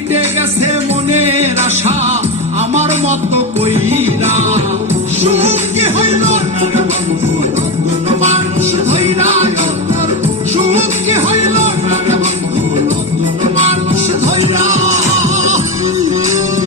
মিটে গেছে মনের আশা আমার মতো কইরা। সুখ কি হইল মানুষ ধৈরা, সুখ কি হইল